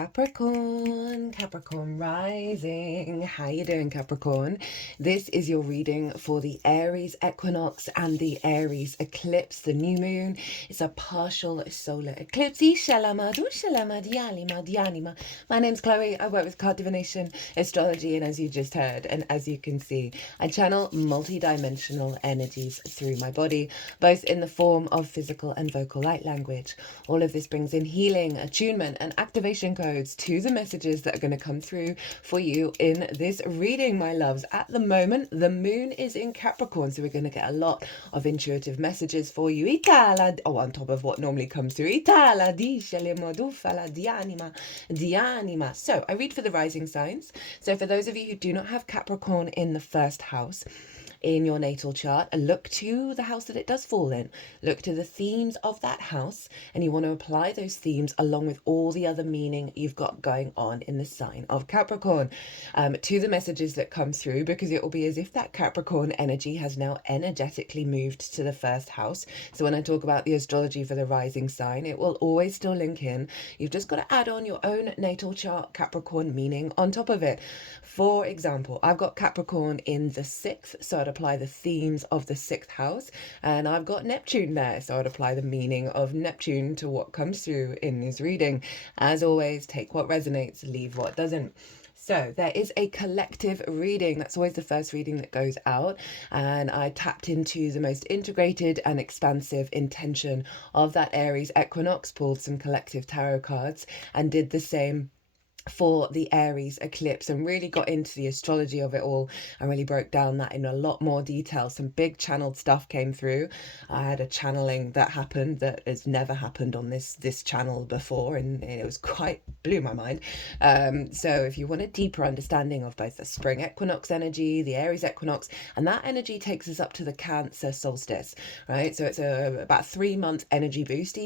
Capricorn rising. How you doing, Capricorn? This is your reading for the Aries equinox and the Aries eclipse, the new moon. It's a partial solar eclipse. My name's Chloe. I work with card divination, astrology, and as you just heard, and as you can see, I channel multi-dimensional energies through my body, both in the form of physical and vocal light language. All of this brings in healing, attunement, and activation codes to the messages that are going to come through for you in this reading, my loves. At the moment, the moon is in Capricorn, so we're going to get a lot of intuitive messages for you. On top of what normally comes through. So I read for the rising signs. So for those of you who do not have Capricorn in the first house, in your natal chart, look to the house that it does fall in. Look to the themes of that house, and you want to apply those themes along with all the other meaning you've got going on in the sign of Capricorn to the messages that come through, because it will be as if that Capricorn energy has now energetically moved to the first house. So when I talk about the astrology for the rising sign, it will always still link in. You've just got to add on your own natal chart Capricorn meaning on top of it. For example, I've got Capricorn in the 6th, so I'd apply the themes of the 6th house, and I've got Neptune there, so I'd apply the meaning of Neptune to what comes through in this reading. As always, take what resonates, leave what doesn't. So there is a collective reading. That's always the first reading that goes out, and I tapped into the most integrated and expansive intention of that Aries equinox, pulled some collective tarot cards, and did the same for the Aries eclipse, and really got into the astrology of it all and really broke down that in a lot more detail. Some big channeled stuff came through. I had a channeling that happened that has never happened on this channel before, and it was quite blew my mind. So if you want a deeper understanding of both the spring equinox energy, the Aries equinox, and that energy takes us up to the Cancer solstice, right? So it's about 3-month energy boost.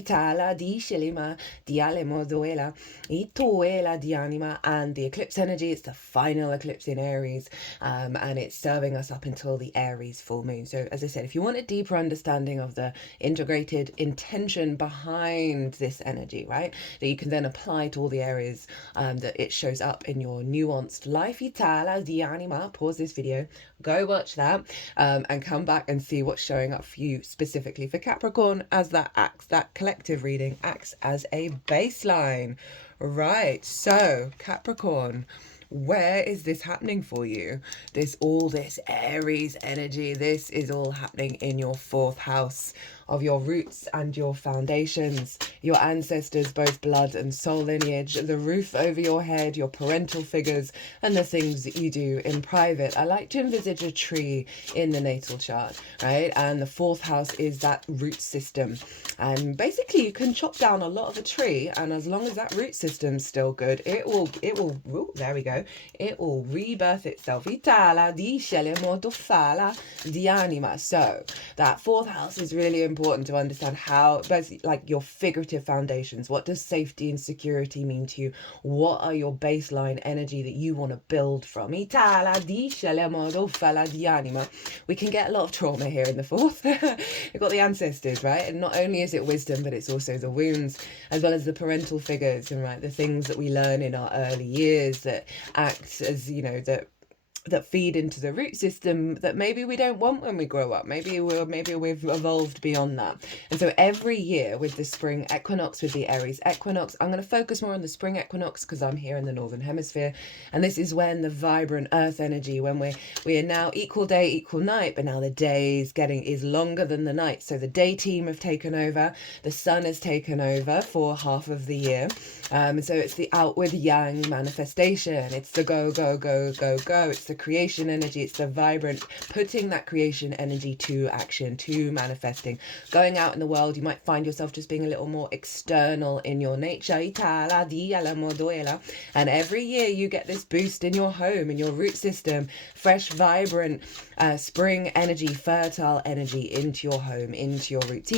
And the eclipse energy, it's the final eclipse in Aries, and it's serving us up until the Aries full moon. So as I said, if you want a deeper understanding of the integrated intention behind this energy, right, that you can then apply to all the areas that it shows up in your nuanced life, pause this video, go watch that, and come back and see what's showing up for you specifically for Capricorn, as that collective reading acts as a baseline. Right, so Capricorn, where is this happening for you? This Aries energy, this is all happening in your 4th house of your roots and your foundations, your ancestors, both blood and soul lineage, the roof over your head, your parental figures, and the things that you do in private. I like to envisage a tree in the natal chart, right? And the 4th house is that root system. And basically you can chop down a lot of the tree, and as long as that root system's still good, it will, ooh, there we go, it will rebirth itself. So that 4th house is really important to understand how, both like your figurative foundations. What does safety and security mean to you? What are your baseline energy that you want to build from? We can get a lot of trauma here in the 4th. We've got the ancestors, right? And not only is it wisdom, but it's also the wounds, as well as the parental figures, and right, the things that we learn in our early years that act as, you know, that feed into the root system that maybe we don't want when we grow up. Maybe we've evolved beyond that. And so every year with the spring equinox, with the Aries equinox, I'm going to focus more on the spring equinox because I'm here in the northern hemisphere, and this is when the vibrant earth energy, when we are now equal day, equal night, but now the day is longer than the night. So the day team have taken over, the sun has taken over for half of the year. So it's the outward yang manifestation. It's the go, go, go, go, go. It's the creation energy. It's the vibrant, putting that creation energy to action, to manifesting. Going out in the world, you might find yourself just being a little more external in your nature. And every year you get this boost in your home, in your root system, fresh, vibrant, spring energy, fertile energy into your home, into your roots.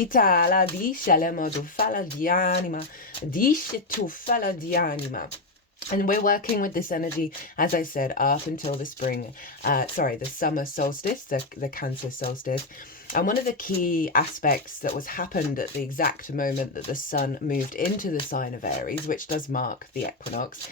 And we're working with this energy, as I said, up until the the summer solstice, the Cancer solstice. And one of the key aspects that was happened at the exact moment that the sun moved into the sign of Aries, which does mark the equinox,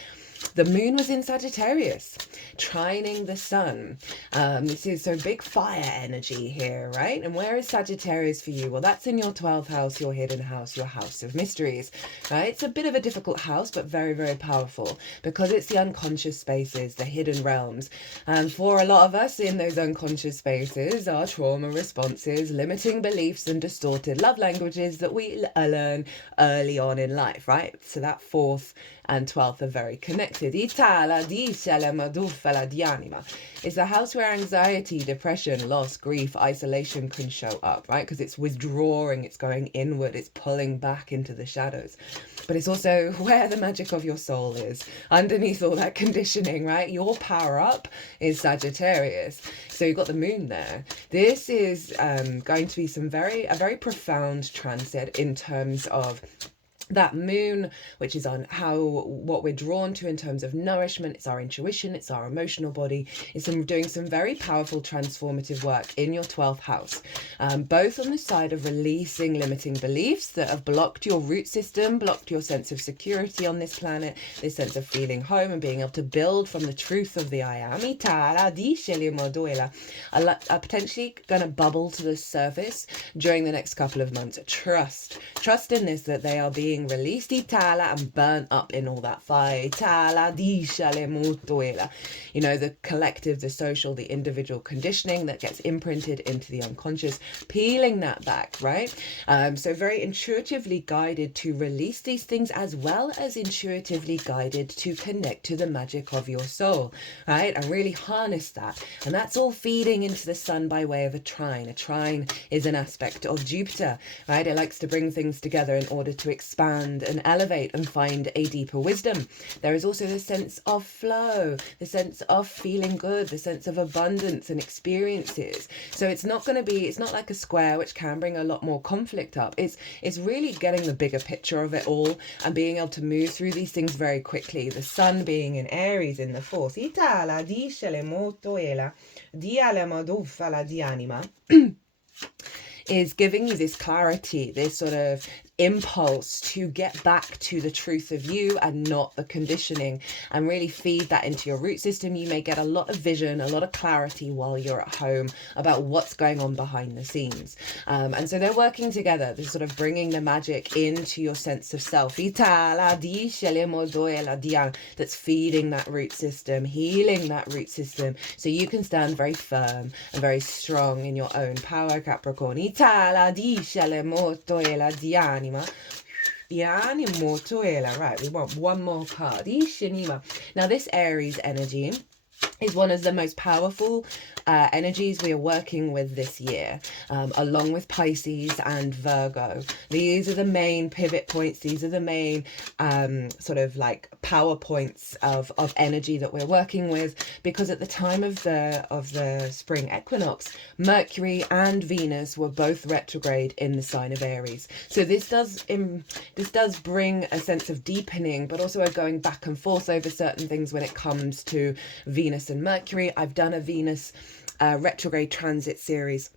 the moon was in Sagittarius, trining the sun. This is so big fire energy here, right? And where is Sagittarius for you? Well, that's in your 12th house, your hidden house, your house of mysteries, right? It's a bit of a difficult house, but very, very powerful because it's the unconscious spaces, the hidden realms. And for a lot of us in those unconscious spaces are trauma responses, limiting beliefs, and distorted love languages that we learn early on in life, right? So that 4th and 12th are very connected. It's a house where anxiety, depression, loss, grief, isolation can show up, right? Because it's withdrawing, it's going inward, it's pulling back into the shadows. But it's also where the magic of your soul is, underneath all that conditioning, right? Your power up is Sagittarius. So you've got the moon there. This is going to be a very profound transit in terms of that moon, which is on what we're drawn to in terms of nourishment. It's our intuition, it's our emotional body. It's doing some very powerful transformative work in your 12th house, both on the side of releasing limiting beliefs that have blocked your root system, blocked your sense of security on this planet, this sense of feeling home and being able to build from the truth of the I am. Are potentially going to bubble to the surface during the next couple of months. Trust in this, that they are being released and burnt up in all that fire. You know, the collective, the social, the individual conditioning that gets imprinted into the unconscious, peeling that back, right? So very intuitively guided to release these things, as well as intuitively guided to connect to the magic of your soul, right? And really harness that. And that's all feeding into the sun by way of a trine. A trine is an aspect of Jupiter, right? It likes to bring things together in order to expand and elevate and find a deeper wisdom. There is also the sense of flow, the sense of feeling good, the sense of abundance and experiences. So it's not like a square, which can bring a lot more conflict up. It's really getting the bigger picture of it all and being able to move through these things very quickly. The sun being in Aries in the 4th, is giving you this clarity, this sort of impulse to get back to the truth of you and not the conditioning, and really feed that into your root system. You may get a lot of vision, a lot of clarity while you're at home about what's going on behind the scenes. And so they're working together. They're sort of bringing the magic into your sense of self. That's feeding that root system, healing that root system, so you can stand very firm and very strong in your own power, Capricorn. Right, we want one more card. Now this Aries energy is one of the most powerful energies we are working with this year, along with Pisces and Virgo. These are the main pivot points. These are the main sort of like power points of energy that we're working with, because at the time of the spring equinox, Mercury and Venus were both retrograde in the sign of Aries. So this does bring a sense of deepening, but also a going back and forth over certain things when it comes to Venus and Mercury. I've done a Venus retrograde transit series.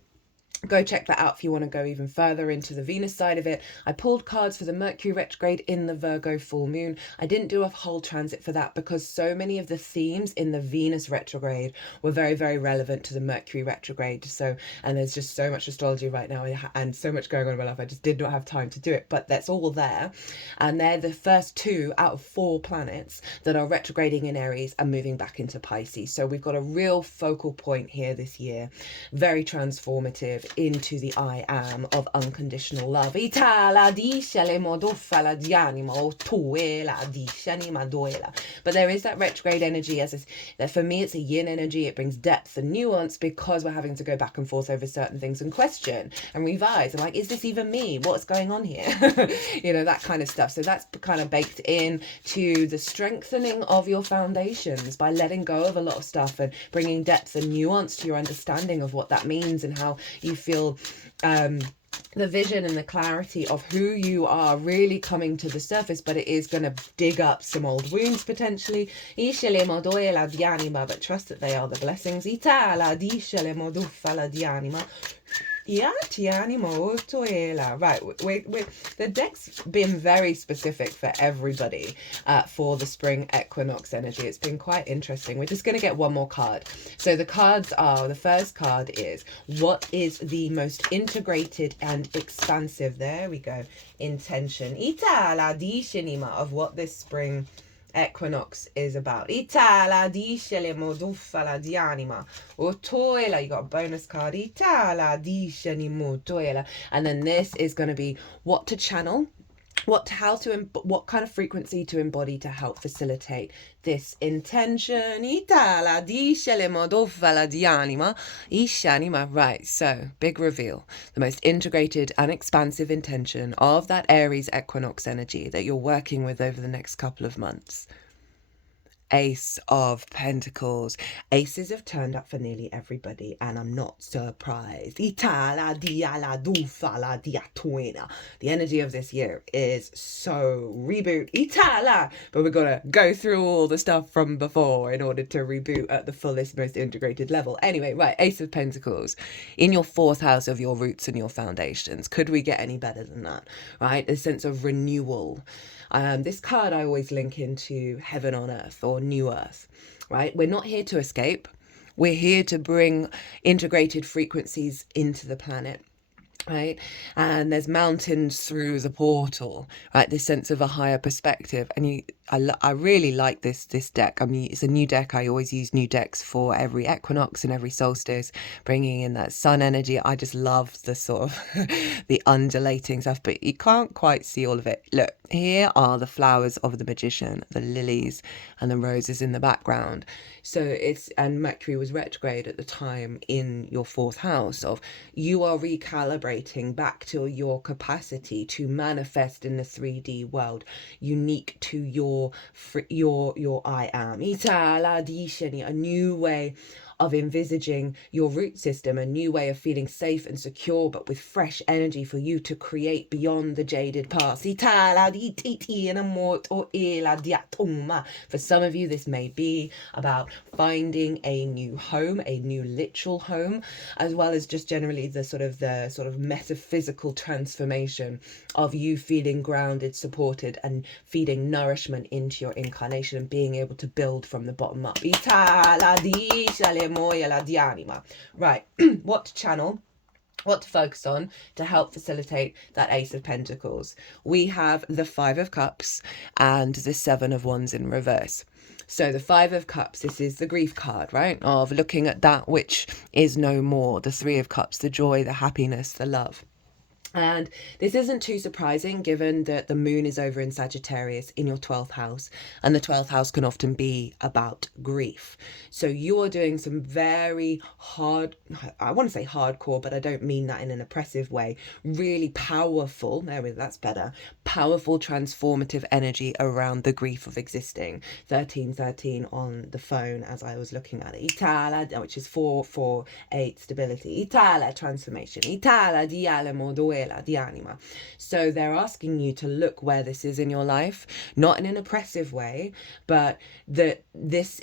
Go check that out if you want to go even further into the Venus side of it. I pulled cards for the Mercury retrograde in the Virgo full moon. I didn't do a whole transit for that because so many of the themes in the Venus retrograde were very, very relevant to the Mercury retrograde. So, and there's just so much astrology right now and so much going on in my life. I just did not have time to do it, but that's all there. And they're the first 2 out of 4 planets that are retrograding in Aries and moving back into Pisces. So we've got a real focal point here this year. Very transformative into the I am of unconditional love. But there is that retrograde energy, that for me it's a yin energy. It brings depth and nuance because we're having to go back and forth over certain things and question and revise. I'm like, is this even me? What's going on here? You know, that kind of stuff. So that's kind of baked in to the strengthening of your foundations by letting go of a lot of stuff and bringing depth and nuance to your understanding of what that means and how you feel the vision and the clarity of who you are really coming to the surface, but it is going to dig up some old wounds potentially. But trust that they are the blessings. Right, the deck's been very specific for everybody for the spring equinox energy. It's been quite interesting. We're just going to get one more card. So the cards are, the first card is, what is the most integrated and expansive, there we go, intention of what this spring equinox is about. You got a bonus card. And then this is going to be what to channel, what kind of frequency to embody to help facilitate this intention. Right, so big reveal, the most integrated and expansive intention of that Aries equinox energy that you're working with over the next couple of months. Ace of Pentacles. Aces have turned up for nearly everybody, and I'm not surprised. The energy of this year is so reboot. But we're gonna go through all the stuff from before in order to reboot at the fullest, most integrated level. Anyway, right, Ace of Pentacles in your 4th house of your roots and your foundations. Could we get any better than that? Right, a sense of renewal. This card I always link into heaven on earth or new earth, right? We're not here to escape. We're here to bring integrated frequencies into the planet, right? And there's mountains through the portal, right? This sense of a higher perspective. And I really like this deck. I mean, it's a new deck. I always use new decks for every equinox and every solstice, bringing in that sun energy. I just love the sort of the undulating stuff, but you can't quite see all of it. Look, here are the flowers of the magician, the lilies and the roses in the background. So and Mercury was retrograde at the time in your 4th house of, you are recalibrating back to your capacity to manifest in the 3D world, unique to your I am. A new way of envisaging your root system, a new way of feeling safe and secure, but with fresh energy for you to create beyond the jaded past. For some of you, this may be about finding a new home, a new literal home, as well as just generally the sort of metaphysical transformation of you feeling grounded, supported, and feeding nourishment into your incarnation and being able to build from the bottom up. Right, what to channel, what to focus on to help facilitate that Ace of Pentacles. We have the 5 of Cups and the 7 of Wands in reverse. So the 5 of Cups, this is the grief card, right? Of looking at that which is no more. The 3 of Cups, the joy, the happiness, the love. And this isn't too surprising given that the moon is over in Sagittarius in your 12th house, and the 12th house can often be about grief. So you are doing some very hard, I want to say hardcore, but I don't mean that in an oppressive way, really powerful, that's better, powerful transformative energy around the grief of existing. 1313 on the phone as I was looking at it. Which is 448 stability. Transformation. Di anima. So they're asking you to look where this is in your life, not in an oppressive way, but that there's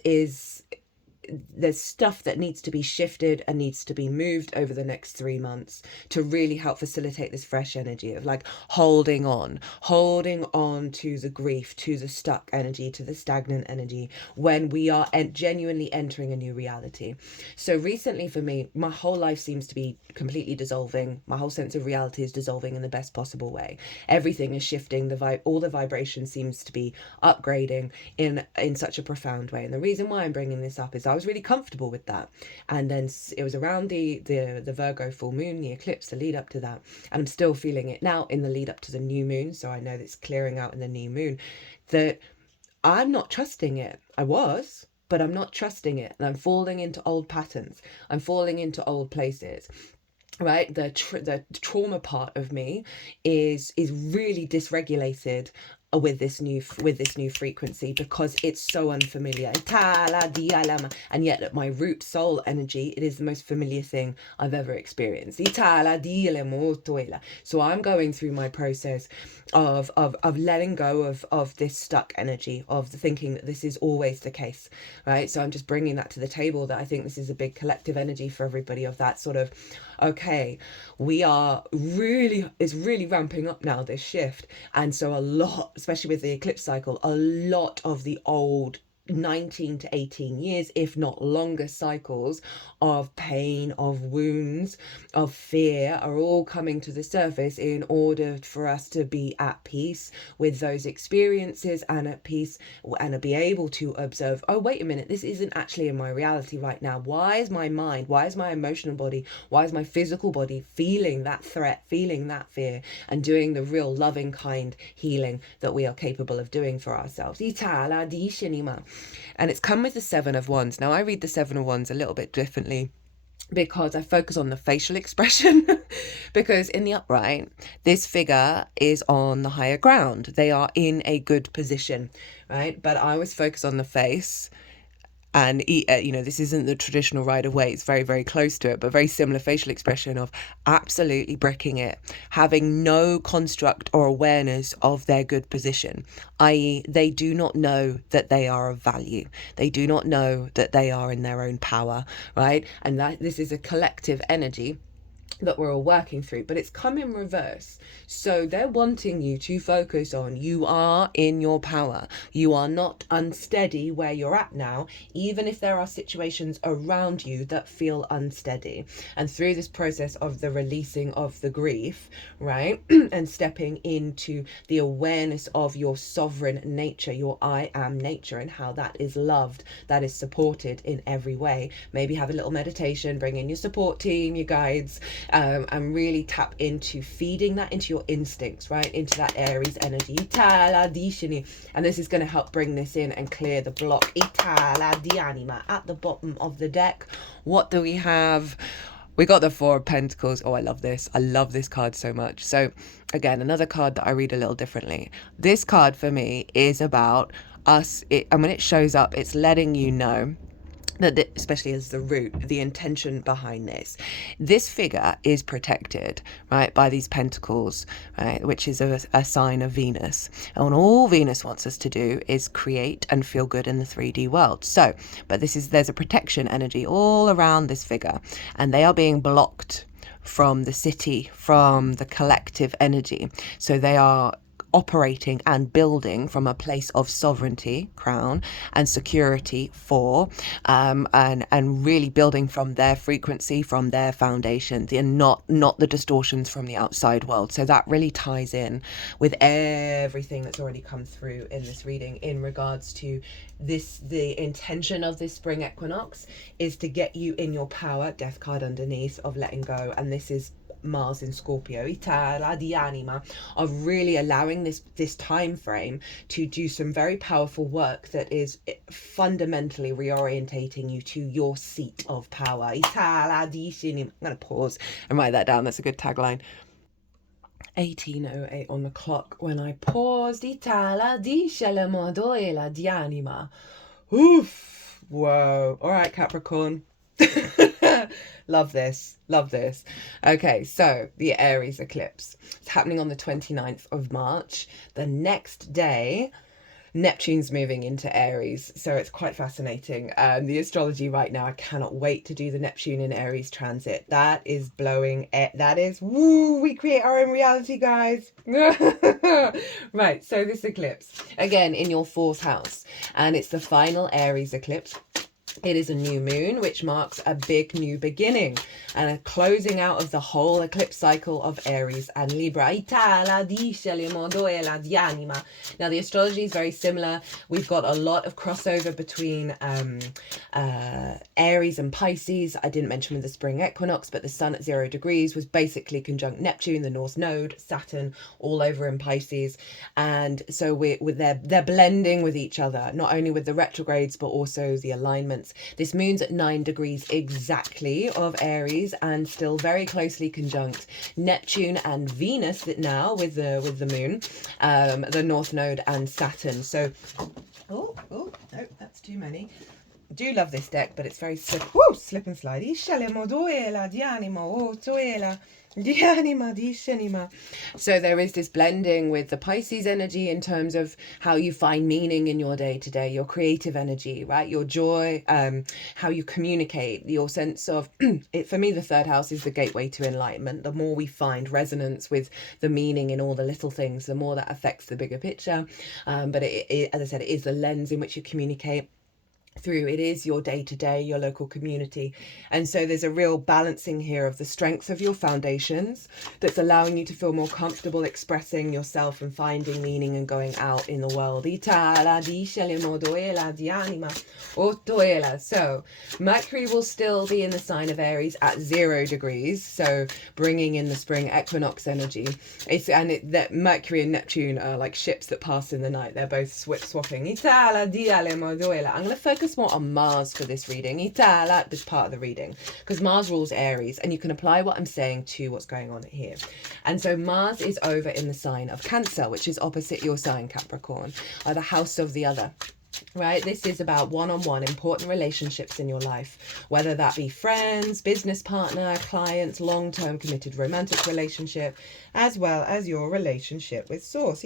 stuff that needs to be shifted and needs to be moved over the next 3 months to really help facilitate this fresh energy of like holding on to the grief, to the stuck energy, to the stagnant energy when we are genuinely entering a new reality. So recently for me, my whole life seems to be completely dissolving. My whole sense of reality is dissolving in the best possible way. Everything is shifting. All the vibration seems to be upgrading in such a profound way. And the reason why I'm bringing this up is I was really comfortable with that. And then it was around the Virgo full moon, the eclipse, the lead up to that. And I'm still feeling it now in the lead up to the new moon. So I know that's clearing out in the new moon, that I'm not trusting it. I was, but I'm not trusting it. And I'm falling into old patterns. I'm falling into old places. Right, the trauma part of me is really dysregulated with this new frequency, because it's so unfamiliar. And yet at my root soul energy, it is the most familiar thing I've ever experienced. So I'm going through my process of letting go of this stuck energy, of the thinking that this is always the case, right? So I'm just bringing that to the table, that I think this is a big collective energy for everybody, of that sort of, okay, it's really ramping up now, this shift. And so a lot, especially with the eclipse cycle, a lot of the old 19 to 18 years, if not longer, cycles of pain, of wounds, of fear are all coming to the surface in order for us to be at peace with those experiences, and at peace, and to be able to observe, oh, wait a minute, this isn't actually in my reality right now. Why is my mind, why is my emotional body, why is my physical body feeling that threat, feeling that fear, and doing the real loving, kind healing that we are capable of doing for ourselves. And it's come with the Seven of Wands. Now I read the Seven of Wands a little bit differently, because I focus on the facial expression. Because in the upright, this figure is on the higher ground. They are in a good position, right? But I always focus on the face. And, this isn't the traditional Rider-Waite. It's very, very close to it, but very similar facial expression of absolutely bricking it, having no construct or awareness of their good position, i.e. they do not know that they are of value. They do not know that they are in their own power, right? And that this is a collective energy that we're all working through, but it's come in reverse. So they're wanting you to focus on, you are in your power. You are not unsteady where you're at now, even if there are situations around you that feel unsteady. And through this process of the releasing of the grief, right, and stepping into the awareness of your sovereign nature, your I am nature, and how that is loved, that is supported in every way. Maybe have a little meditation, bring in your support team, your guides, and really tap into feeding that into your instincts, right, into that Aries energy. And this is going to help bring this in and clear the block. At the bottom of the deck, what do we have? We got the Four of Pentacles. Oh, I love this. I love this card so much. So again, another card that I read a little differently. This card for me is about us, and when it shows up, it's letting you know that especially as the root, the intention behind this figure is protected, right, by these pentacles, right, which is a sign of Venus. And all Venus wants us to do is create and feel good in the 3D world. So, but there's a protection energy all around this figure, and they are being blocked from the city, from the collective energy. So they are operating and building from a place of sovereignty, crown, and security, four, and really building from their frequency, from their foundations, and not the distortions from the outside world. So that really ties in with everything that's already come through in this reading in regards to this. The intention of this spring equinox is to get you in your power, death card underneath, of letting go, and this is Mars in Scorpio, of really allowing this time frame to do some very powerful work that is fundamentally reorientating you to your seat of power. I'm going to pause and write that down. That's a good tagline. 18:08 on the clock when I paused. Oof. Whoa. All right, Capricorn. Love this. Okay, so the Aries eclipse. It's happening on the 29th of March. The next day, Neptune's moving into Aries, so it's quite fascinating. The astrology right now, I cannot wait to do the Neptune in Aries transit. That is blowing it. That is, woo, we create our own reality, guys. Right, so this eclipse, again, in your 4th house, and it's the final Aries eclipse. It is a new moon, which marks a big new beginning and a closing out of the whole eclipse cycle of Aries and Libra. Now, the astrology is very similar. We've got a lot of crossover between Aries and Pisces. I didn't mention with the spring equinox, but the sun at 0 degrees was basically conjunct Neptune, the North Node, Saturn, all over in Pisces. And so they're blending with each other, not only with the retrogrades, but also the alignments alignments. This moon's at 9 degrees exactly of Aries and still very closely conjunct Neptune and Venus that now with the moon, the North Node and Saturn. So, oh, no, that's too many. Do love this deck, but it's very slip and slide. So there is this blending with the Pisces energy in terms of how you find meaning in your day to day, your creative energy, right? Your joy, how you communicate, your sense of it. For me, the third house is the gateway to enlightenment. The more we find resonance with the meaning in all the little things, the more that affects the bigger picture. But it, as I said, it is the lens in which you communicate through. It is your day-to-day, your local community. And so there's a real balancing here of the strength of your foundations that's allowing you to feel more comfortable expressing yourself and finding meaning and going out in the world. So Mercury will still be in the sign of Aries at 0 degrees, so bringing in the spring equinox energy. That Mercury and Neptune are like ships that pass in the night. They're both swapping. I'm going to focus more on Mars for this reading, this part of the reading, because Mars rules Aries, and you can apply what I'm saying to what's going on here. And so Mars is over in the sign of Cancer, which is opposite your sign, Capricorn, or the house of the other. Right, this is about one-on-one important relationships in your life, whether that be friends, business partner, clients, long-term committed romantic relationship, as well as your relationship with Source.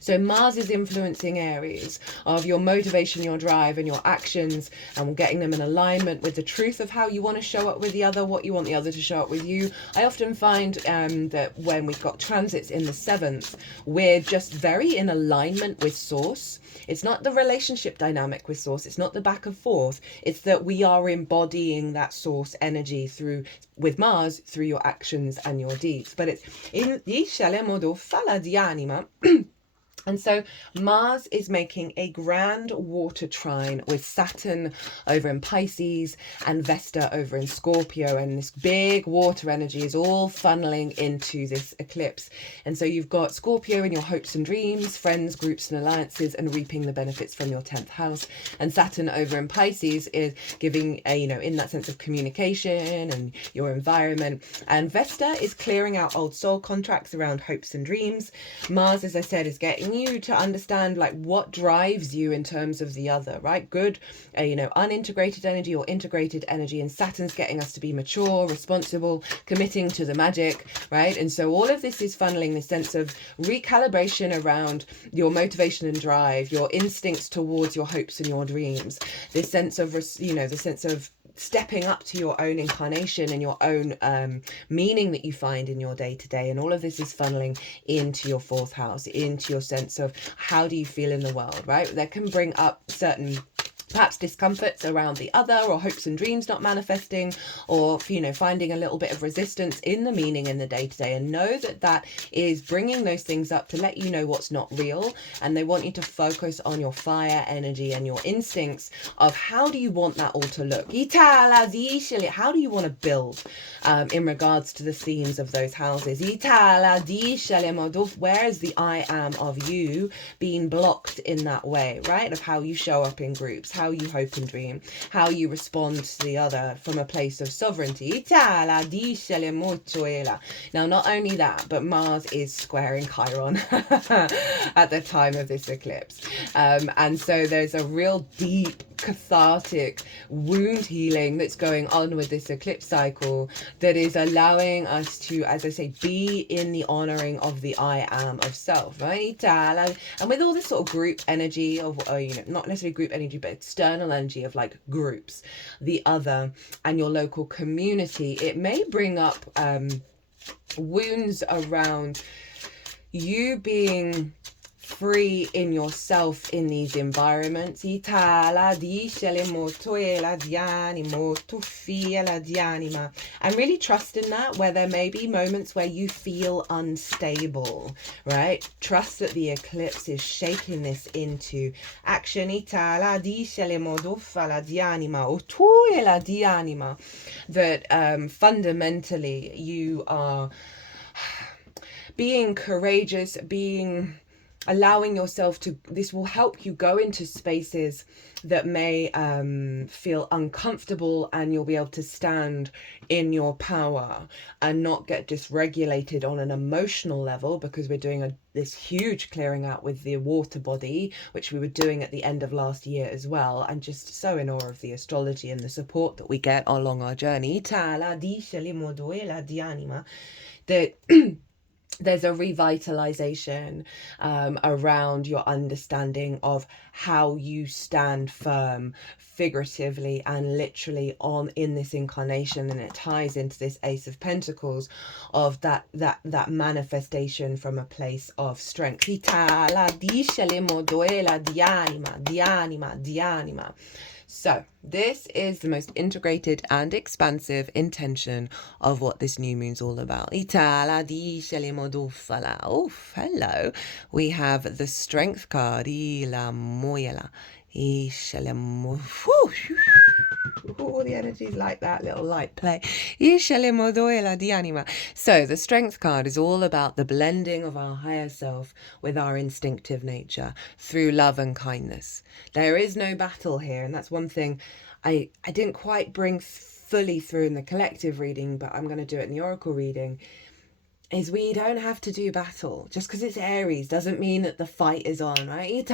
So Mars is influencing Aries of your motivation, your drive, and your actions, and getting them in alignment with the truth of how you want to show up with the other, what you want the other to show up with you. I often find that when we've got transits in the 7th, we're just very in alignment with Source. It's not the relationship dynamic with Source. It's not the back and forth. It's that we are embodying that Source energy through, with Mars, through your actions and your deeds. But it's in the modo falla di anima. And so Mars is making a grand water trine with Saturn over in Pisces and Vesta over in Scorpio. And this big water energy is all funneling into this eclipse. And so you've got Scorpio in your hopes and dreams, friends, groups and alliances, and reaping the benefits from your 10th house. And Saturn over in Pisces is giving, in that sense of communication and your environment. And Vesta is clearing out old soul contracts around hopes and dreams. Mars, as I said, is getting you to understand like what drives you in terms of the other, right? Good, unintegrated energy or integrated energy, and Saturn's getting us to be mature, responsible, committing to the magic, right? And so all of this is funneling this sense of recalibration around your motivation and drive, your instincts towards your hopes and your dreams, this sense of, the sense of stepping up to your own incarnation and your own meaning that you find in your day-to-day. And all of this is funneling into your 4th house, into your sense of how do you feel in the world, right? That can bring up certain perhaps discomforts around the other, or hopes and dreams not manifesting, or finding a little bit of resistance in the meaning in the day-to-day. And know that that is bringing those things up to let you know what's not real, and they want you to focus on your fire energy and your instincts of how do you want that all to look. How do you want to build in regards to the themes of those houses? Where is the I am of you being blocked in that way, right? Of how you show up in groups, how you hope and dream, how you respond to the other from a place of sovereignty. Now, not only that, but Mars is squaring Chiron at the time of this eclipse. And so there's a real deep, cathartic wound healing that's going on with this eclipse cycle that is allowing us to, as I say, be in the honoring of the I am of self, right? And with all this sort of group energy of, not necessarily group energy, but external energy of like groups, the other, and your local community, it may bring up wounds around you being free in yourself in these environments, and really trust in that, where there may be moments where you feel unstable, right? Trust that the eclipse is shaking this into action, that fundamentally you are being courageous, being allowing yourself to, this will help you go into spaces that may feel uncomfortable, and you'll be able to stand in your power and not get dysregulated on an emotional level, because we're doing this huge clearing out with the water body, which we were doing at the end of last year as well. And just so in awe of the astrology and the support that we get along our journey, that there's a revitalization around your understanding of how you stand firm figuratively and literally in this incarnation. And it ties into this Ace of Pentacles of that manifestation from a place of strength. So this is the most integrated and expansive intention of what this new moon's all about. Oh, hello. We have the Strength card. All the energies like that little light play. So the Strength card is all about the blending of our higher self with our instinctive nature through love and kindness. There is no battle here, and that's one thing I didn't quite bring fully through in the collective reading, but I'm going to do it in the oracle reading, is we don't have to do battle. Just because it's Aries doesn't mean that the fight is on, right?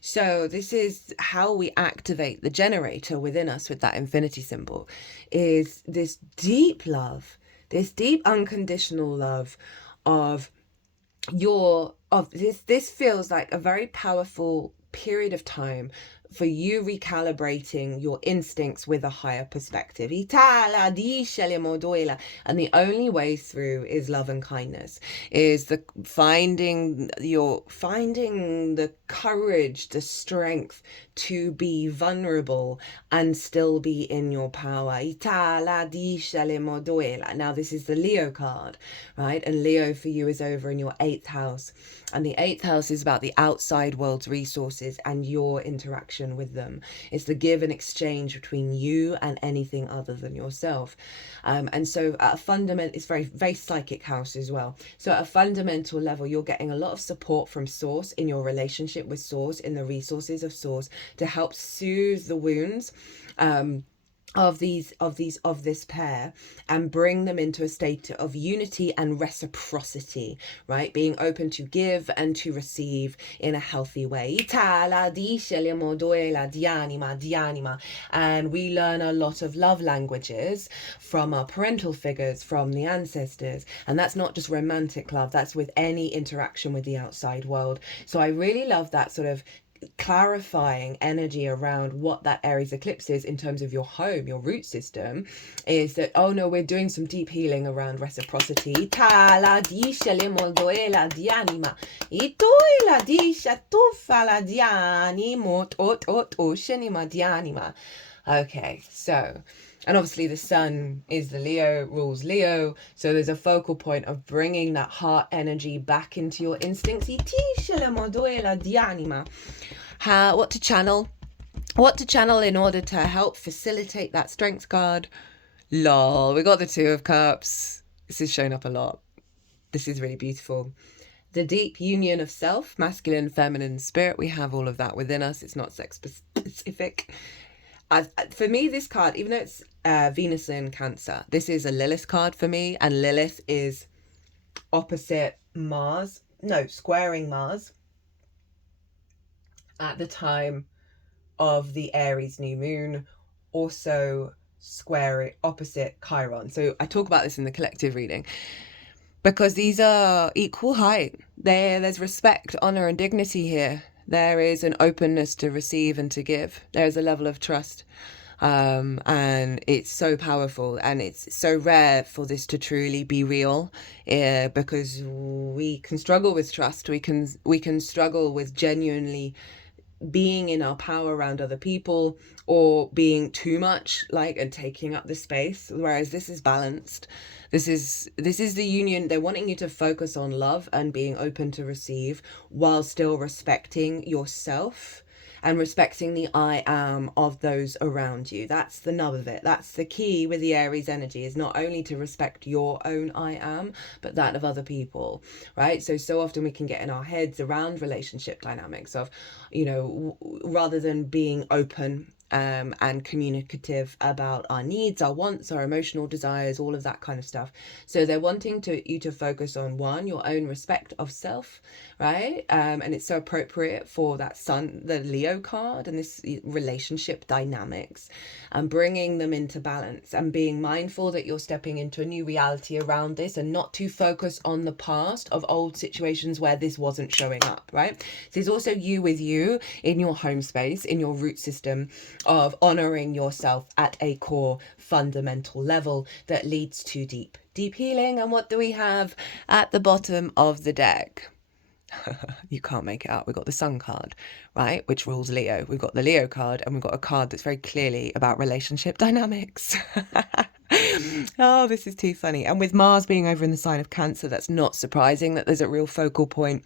So this is how we activate the generator within us with that infinity symbol, is this deep love, this deep unconditional love of this feels like a very powerful period of time for you recalibrating your instincts with a higher perspective. And the only way through is love and kindness, is the finding the courage, the strength to be vulnerable and still be in your power. Now this is the Leo card, right? And Leo for you is over in your 8th house. And the 8th house is about the outside world's resources and your interaction with them. It's the give and exchange between you and anything other than yourself. And so at a fundamental, it's very, very psychic house as well. So at a fundamental level, you're getting a lot of support from Source in your relationship with Source, in the resources of Source, to help soothe the wounds of this pair and bring them into a state of unity and reciprocity, right? Being open to give and to receive in a healthy way. And we learn a lot of love languages from our parental figures, from the ancestors. And that's not just romantic love, that's with any interaction with the outside world. So I really love that sort of clarifying energy around what that Aries eclipse is in terms of your home, your root system, is that, oh no, we're doing some deep healing around reciprocity. Okay, so, and obviously the sun is the Leo, rules Leo, so there's a focal point of bringing that heart energy back into your instincts. What to channel in order to help facilitate that strength card. Lol, we got the 2 of Cups. This is showing up a lot. This is really beautiful. The deep union of self, masculine, feminine, spirit. We have all of that within us. It's not sex specific. For me, this card, even though it's Venus in Cancer, this is a Lilith card for me, and Lilith is opposite Mars, squaring Mars at the time of the Aries new moon, also square opposite Chiron. So I talk about this in the collective reading because these are equal height. There's respect, honor, and dignity here. There is an openness to receive and to give. There's a level of trust. And it's so powerful, and it's so rare for this to truly be real, because we can struggle with trust. We can struggle with genuinely being in our power around other people, or being too much and taking up the space, whereas this is balanced. This is the union. They're wanting you to focus on love and being open to receive while still respecting yourself and respecting the I am of those around you. That's the nub of it. That's the key with the Aries energy, is not only to respect your own I am, but that of other people, right? So often we can get in our heads around relationship dynamics of, you know, rather than being open and communicative about our needs, our wants, our emotional desires, all of that kind of stuff. So they're wanting you to focus on, one, your own respect of self, right? And it's so appropriate for that Sun, the Leo card, and this relationship dynamics, and bringing them into balance and being mindful that you're stepping into a new reality around this, and not to focus on the past of old situations where this wasn't showing up, right? So it's also you with you in your home space, in your root system, of honoring yourself at a core fundamental level that leads to deep healing. And what do we have at the bottom of the deck? You can't make it up. We've got the Sun card, right, which rules Leo. We've got the Leo card, and we've got a card that's very clearly about relationship dynamics. Oh, this is too funny. And with Mars being over in the sign of Cancer, that's not surprising that there's a real focal point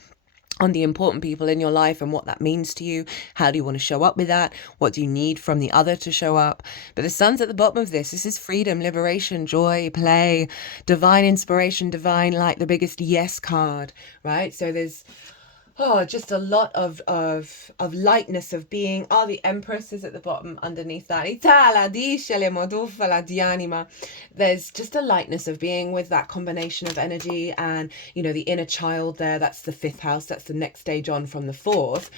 on the important people in your life and what that means to you. How do you want to show up with that? What do you need from the other to show up? But the Sun's at the bottom of this. This is freedom, liberation, joy, play, divine inspiration, divine light, the biggest yes card, right? So there's just a lot of lightness of being. The Empress is at the bottom underneath that. There's just a lightness of being with that combination of energy, and, you know, the inner child there. That's the 5th house. That's the next stage on from the 4th.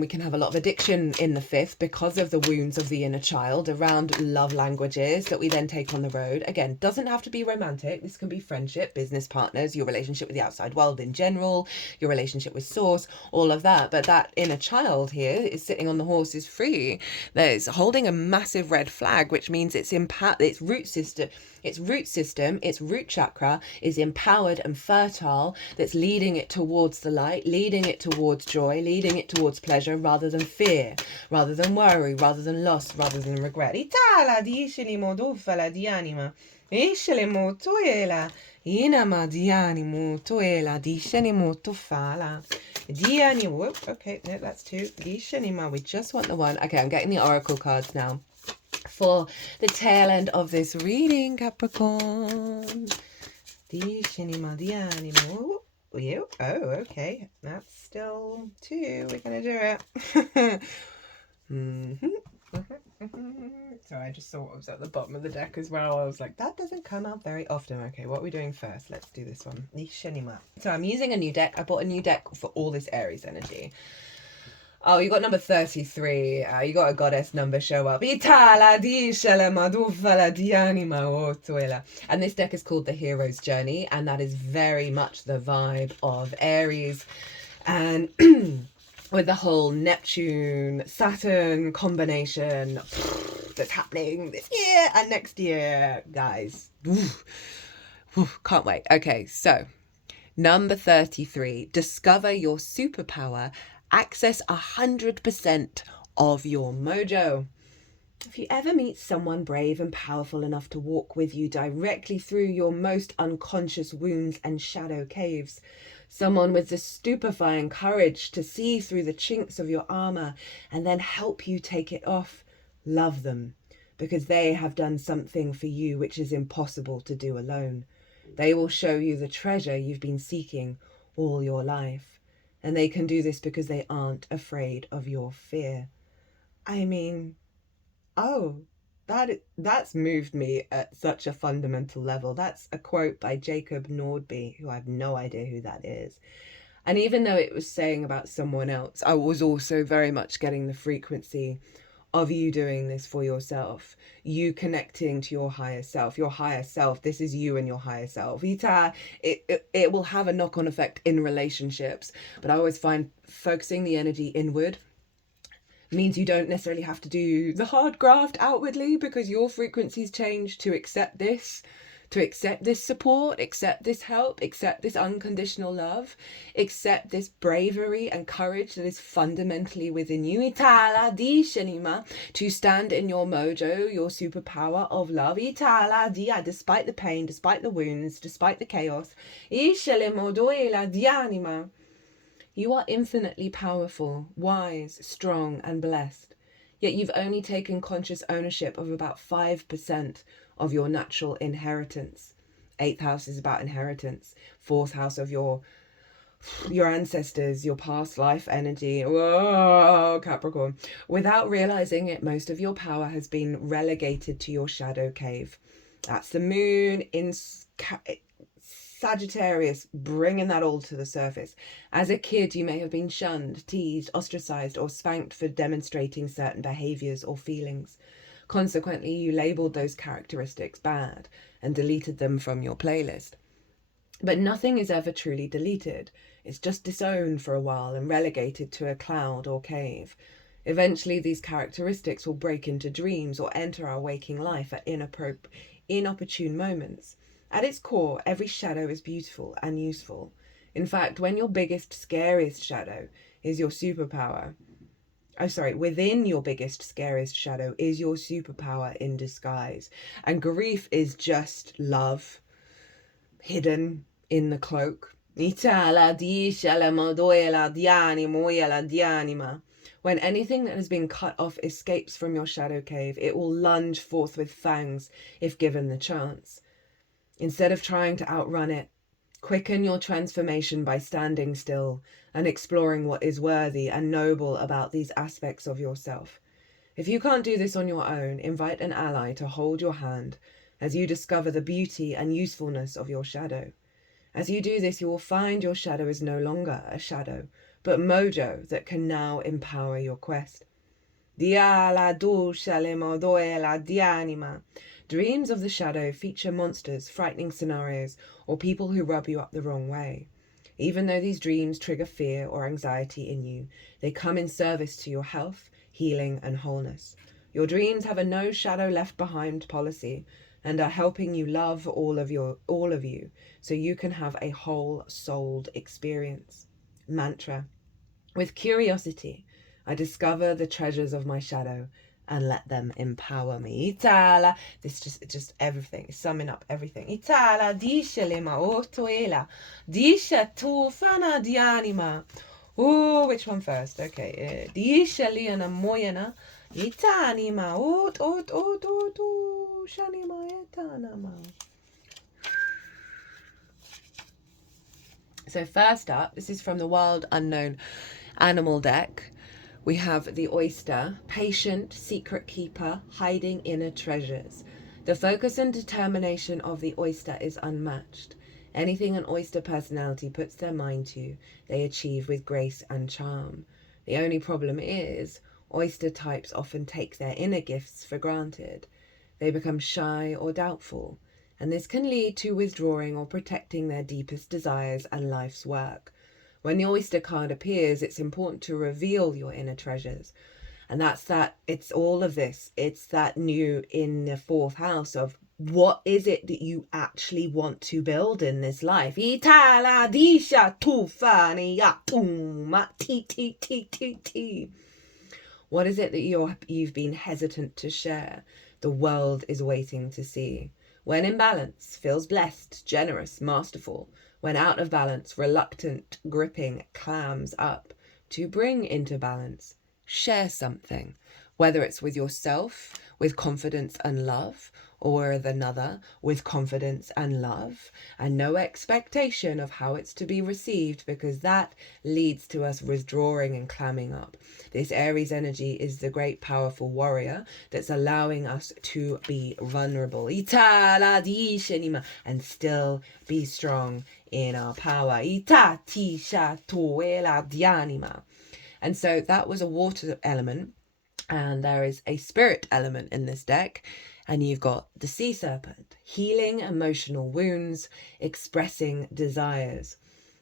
We can have a lot of addiction in the 5th because of the wounds of the inner child around love languages that we then take on the road. Again, doesn't have to be romantic. This can be friendship, business partners, your relationship with the outside world in general, your relationship with source, all of that. But that inner child here is sitting on the horse, is free. There's holding a massive red flag, which means its root system, its root chakra is empowered and fertile. That's leading it towards the light, leading it towards joy, leading it towards pleasure, rather than fear, rather than worry, rather than loss, rather than regret. Okay, no, that's 2. We just want the 1. Okay, I'm getting the oracle cards now for the tail end of this reading, Capricorn. Oh, okay, that's still 2. We're gonna do it. Sorry, I just saw what was at the bottom of the deck as well. I was like, that doesn't come up very often. Okay, what are we doing first? Let's do this one. So I'm using a new deck. I bought a new deck for all this Aries energy. Oh, you got number 33. You got a goddess number show up. And this deck is called the Hero's Journey, and that is very much the vibe of Aries. And with the whole Neptune, Saturn combination that's happening this year and next year, guys. Can't wait. Okay, so number 33, discover your superpower, access 100% of your mojo. If you ever meet someone brave and powerful enough to walk with you directly through your most unconscious wounds and shadow caves, someone with the stupefying courage to see through the chinks of your armor and then help you take it off, love them, because they have done something for you which is impossible to do alone. They will show you the treasure you've been seeking all your life, and they can do this because they aren't afraid of your fear. I mean, that's moved me at such a fundamental level. That's a quote by Jacob Nordby, who I have no idea who that is. And even though it was saying about someone else, I was also very much getting the frequency of you doing this for yourself, you connecting to your higher self. This is you and your higher self. It will have a knock-on effect in relationships, but I always find focusing the energy inward means you don't necessarily have to do the hard graft outwardly, because your frequencies change to accept this support, accept this help, accept this unconditional love, accept this bravery and courage that is fundamentally within you. To stand in your mojo, your superpower of love. Despite the pain, despite the wounds, despite the chaos. You are infinitely powerful, wise, strong, and blessed. Yet you've only taken conscious ownership of about 5% of your natural inheritance. 8th house is about inheritance. 4th house of your ancestors, your past life energy. Whoa, Capricorn. Without realizing it, most of your power has been relegated to your shadow cave. That's the moon in Sagittarius, bringing that all to the surface. As a kid, you may have been shunned, teased, ostracized, or spanked for demonstrating certain behaviors or feelings. Consequently, you labeled those characteristics bad and deleted them from your playlist. But nothing is ever truly deleted. It's just disowned for a while and relegated to a cloud or cave. Eventually, these characteristics will break into dreams or enter our waking life at inopportune moments. At its core, every shadow is beautiful and useful. In fact, when your biggest, scariest shadow is your superpower, within your biggest, scariest shadow is your superpower in disguise. And grief is just love hidden in the cloak. When anything that has been cut off escapes from your shadow cave, it will lunge forth with fangs if given the chance. Instead of trying to outrun it, quicken your transformation by standing still and exploring what is worthy and noble about these aspects of yourself. If you can't do this on your own, invite an ally to hold your hand as you discover the beauty and usefulness of your shadow. As you do this, you will find your shadow is no longer a shadow, but mojo that can now empower your quest. Dreams of the shadow feature monsters, frightening scenarios, or people who rub you up the wrong way. Even though these dreams trigger fear or anxiety in you, they come in service to your health, healing, and wholeness. Your dreams have a no shadow left behind policy and are helping you love all of you, so you can have a whole-souled experience. Mantra. With curiosity, I discover the treasures of my shadow and let them empower me. Itala, this just everything, it's summing up everything. Itala, disha lema otoela, disha tufana dianima. Ooh, which one first? Okay, disha liana moyana, itanima, shanima etanama. So first up, this is from the Wild Unknown Animal deck. We have the oyster, patient, secret keeper, hiding inner treasures. The focus and determination of the oyster is unmatched. Anything an oyster personality puts their mind to, they achieve with grace and charm. The only problem is, oyster types often take their inner gifts for granted. They become shy or doubtful, and this can lead to withdrawing or protecting their deepest desires and life's work. When the oyster card appears, it's important to reveal your inner treasures. And it's all of this. It's that new in the 4th house of what is it that you actually want to build in this life? What is it that you've been hesitant to share? The world is waiting to see. When in balance, feels blessed, generous, masterful. When out of balance, reluctant, gripping, clams up. To bring into balance, share something, whether it's with yourself, with confidence and love, or with another, with confidence and love, and no expectation of how it's to be received, because that leads to us withdrawing and clamming up. This Aries energy is the great powerful warrior that's allowing us to be vulnerable and still be strong in our power. And so that was a water element, and there is a spirit element in this deck. And you've got the sea serpent, healing emotional wounds, expressing desires.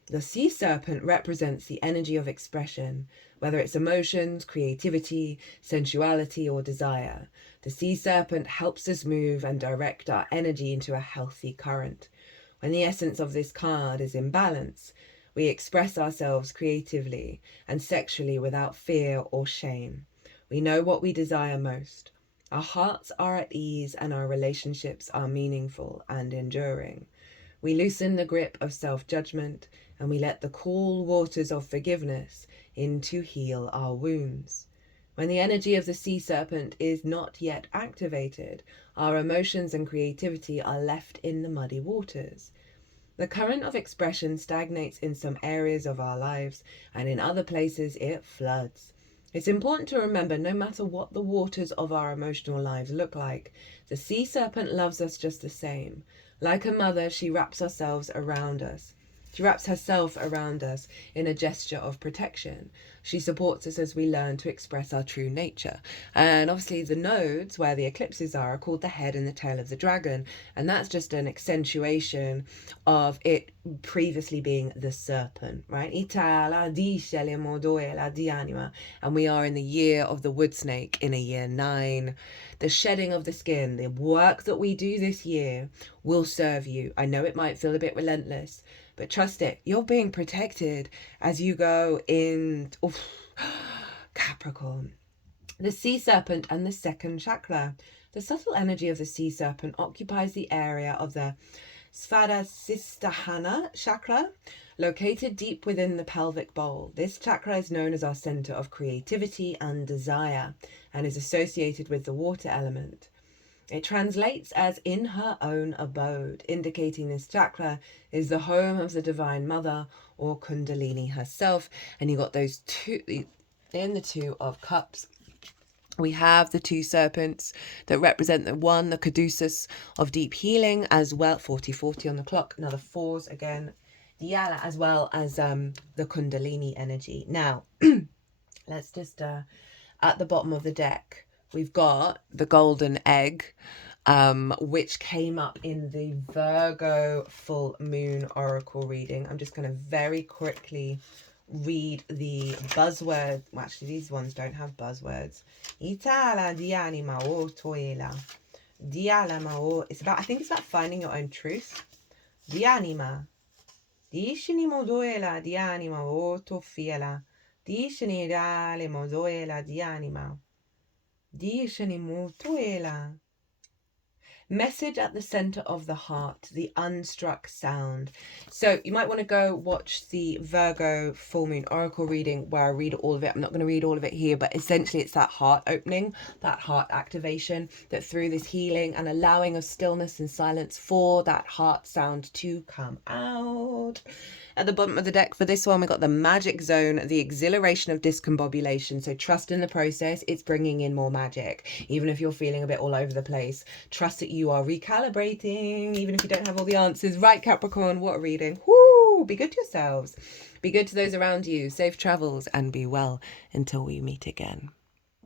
The sea serpent represents the energy of expression, whether it's emotions, creativity, sensuality, or desire. The sea serpent helps us move and direct our energy into a healthy current. When the essence of this card is in balance, we express ourselves creatively and sexually without fear or shame. We know what we desire most. Our hearts are at ease and our relationships are meaningful and enduring. We loosen the grip of self-judgment, and we let the cool waters of forgiveness in to heal our wounds. When the energy of the sea serpent is not yet activated, our emotions and creativity are left in the muddy waters. The current of expression stagnates in some areas of our lives, and in other places it floods. It's important to remember, no matter what the waters of our emotional lives look like, the sea serpent loves us just the same. Like a mother, she wraps herself around us. She wraps herself around us in a gesture of protection. She supports us as we learn to express our true nature. And obviously the nodes where the eclipses are called the head and the tail of the dragon. And that's just an accentuation of it previously being the serpent, right? And we are in the year of the wood snake, in a year 9. The shedding of the skin, the work that we do this year will serve you. I know it might feel a bit relentless, but trust it, you're being protected as you go in Capricorn. The sea serpent and the second chakra. The subtle energy of the sea serpent occupies the area of the Svadhisthana chakra, located deep within the pelvic bowl. This chakra is known as our center of creativity and desire, and is associated with the water element. It translates as in her own abode, indicating this chakra is the home of the Divine Mother or Kundalini herself. And you got those two, in the Two of Cups, we have the two serpents that represent the one, the caduceus of deep healing, as well, 40-40 on the clock, another 4s again, Dhyala, as well as the Kundalini energy. Now, let's just, at the bottom of the deck, we've got the golden egg, which came up in the Virgo full moon oracle reading. I'm just going to very quickly read the buzzword. Well, actually, these ones don't have buzzwords. Itala di anima o toela. Di alama o. It's about, I think it's about finding your own truth. Di anima. Di shini modoela di anima o to fiela. Di shini dale modoela di anima. Message at the center of the heart, the unstruck sound. So you might want to go watch the Virgo full moon oracle reading where I read all of it. I'm not going to read all of it here, but essentially it's that heart opening, that heart activation, that through this healing and allowing of stillness and silence for that heart sound to come out. At the bottom of the deck for this one, we got the magic zone, the exhilaration of discombobulation. So trust in the process. It's bringing in more magic. Even if you're feeling a bit all over the place, trust that you are recalibrating, even if you don't have all the answers. Right, Capricorn, what a reading. Woo! Be good to yourselves. Be good to those around you. Safe travels and be well until we meet again.